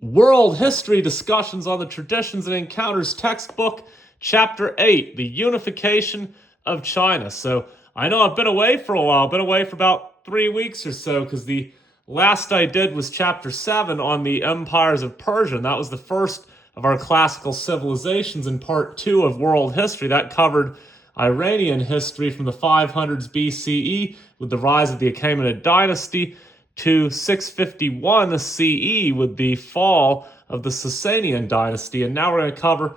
World History Discussions on the Traditions and Encounters textbook, Chapter 8, The Unification of China. So I know I've been away for a while. I've been away for about 3 weeks or so because the last I did was Chapter 7 on the empires of Persia. And that was the first of our classical civilizations in Part 2 of World History. That covered Iranian history from the 500s BCE with the rise of the Achaemenid dynasty to 651 CE with the fall of the Sasanian dynasty. And now we're going to cover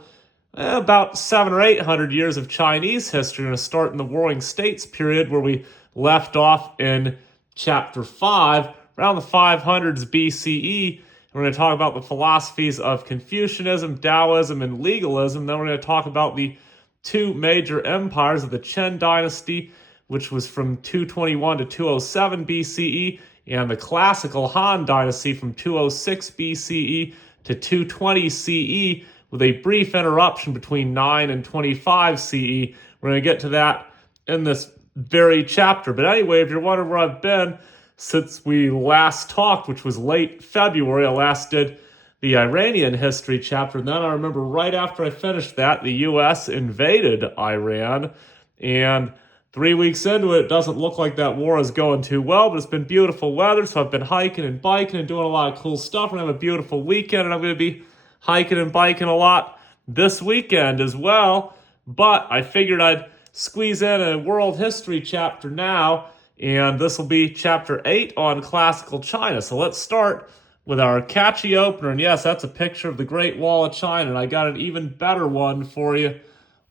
about 700 or 800 years of Chinese history. We're going to start in the Warring States period where we left off in Chapter 5, around the 500s BCE. We're going to talk about the philosophies of Confucianism, Taoism, and legalism. Then we're going to talk about the two major empires of the Qin dynasty, which was from 221 to 207 BCE, and the classical Han dynasty from 206 BCE to 220 CE, with a brief interruption between 9 and 25 CE. We're going to get to that in this very chapter. But anyway, if you're wondering where I've been since we last talked, which was late February, I last did the Iranian history chapter. And then I remember right after I finished that, the U.S. invaded Iran. And 3 weeks into it, it doesn't look like that war is going too well, but it's been beautiful weather, so I've been hiking and biking and doing a lot of cool stuff. We're going to have a beautiful weekend, and I'm going to be hiking and biking a lot this weekend as well. But I figured I'd squeeze in a world history chapter now, and this will be Chapter 8 on classical China. So let's start with our catchy opener. And yes, that's a picture of the Great Wall of China, and I got an even better one for you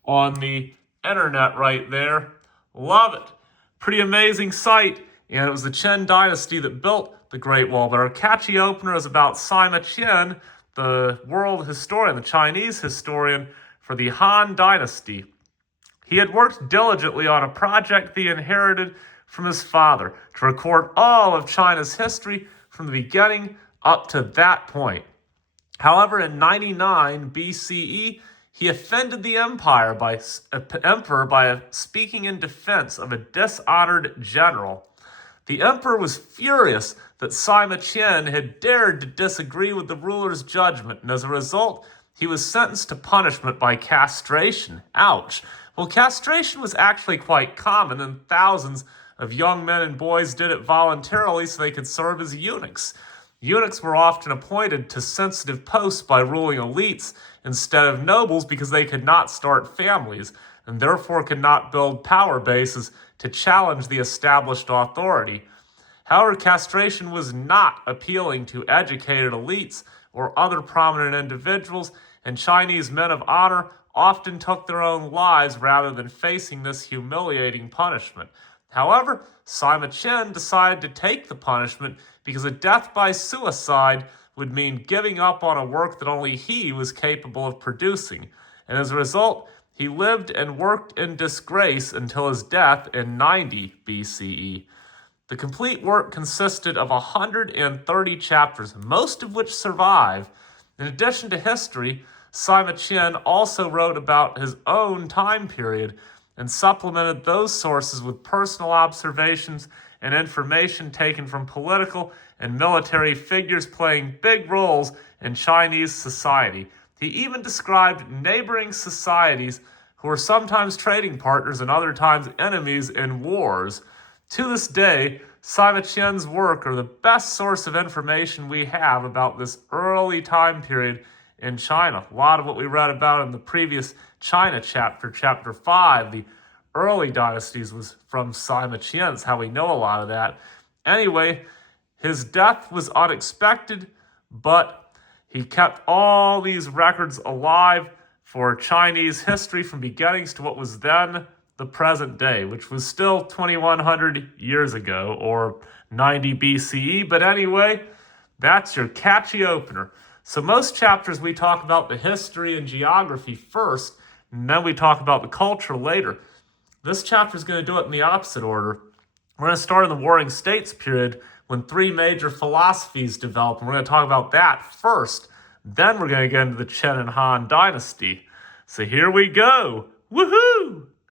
on the internet right there. Love it. Pretty amazing sight. And it was the Qin dynasty that built the Great Wall. But our catchy opener is about Sima Qian, the world historian, the Chinese historian for the Han dynasty. He had worked diligently on a project he inherited from his father to record all of China's history from the beginning up to that point. However, in 99 BCE, he offended the emperor by speaking in defense of a dishonored general. The emperor was furious that Sima Qian had dared to disagree with the ruler's judgment, and as a result, he was sentenced to punishment by castration. Ouch. Well, castration was actually quite common, and thousands of young men and boys did it voluntarily so they could serve as eunuchs. Eunuchs were often appointed to sensitive posts by ruling elites instead of nobles because they could not start families and therefore could not build power bases to challenge the established authority. However, castration was not appealing to educated elites or other prominent individuals, and Chinese men of honor often took their own lives rather than facing this humiliating punishment. However, Sima Qian decided to take the punishment because a death by suicide would mean giving up on a work that only he was capable of producing. And as a result, he lived and worked in disgrace until his death in 90 BCE. The complete work consisted of 130 chapters, most of which survive. In addition to history, Sima Qian also wrote about his own time period and supplemented those sources with personal observations and information taken from political and military figures playing big roles in Chinese society. He even described neighboring societies who were sometimes trading partners and other times enemies in wars. To this day, Sima Qian's work are the best source of information we have about this early time period in China. A lot of what we read about in the previous China chapter, Chapter 5, the early dynasties, was from Sima Qian. That's how we know a lot of that. Anyway, his death was unexpected, but he kept all these records alive for Chinese history from beginnings to what was then the present day, which was still 2,100 years ago, or 90 BCE. But anyway, that's your catchy opener. So most chapters we talk about the history and geography first, and then we talk about the culture later. This chapter is going to do it in the opposite order. We're going to start in the Warring States period when three major philosophies developed, and we're going to talk about that first. Then we're going to get into the Qin and Han dynasty. So here we go. Woohoo!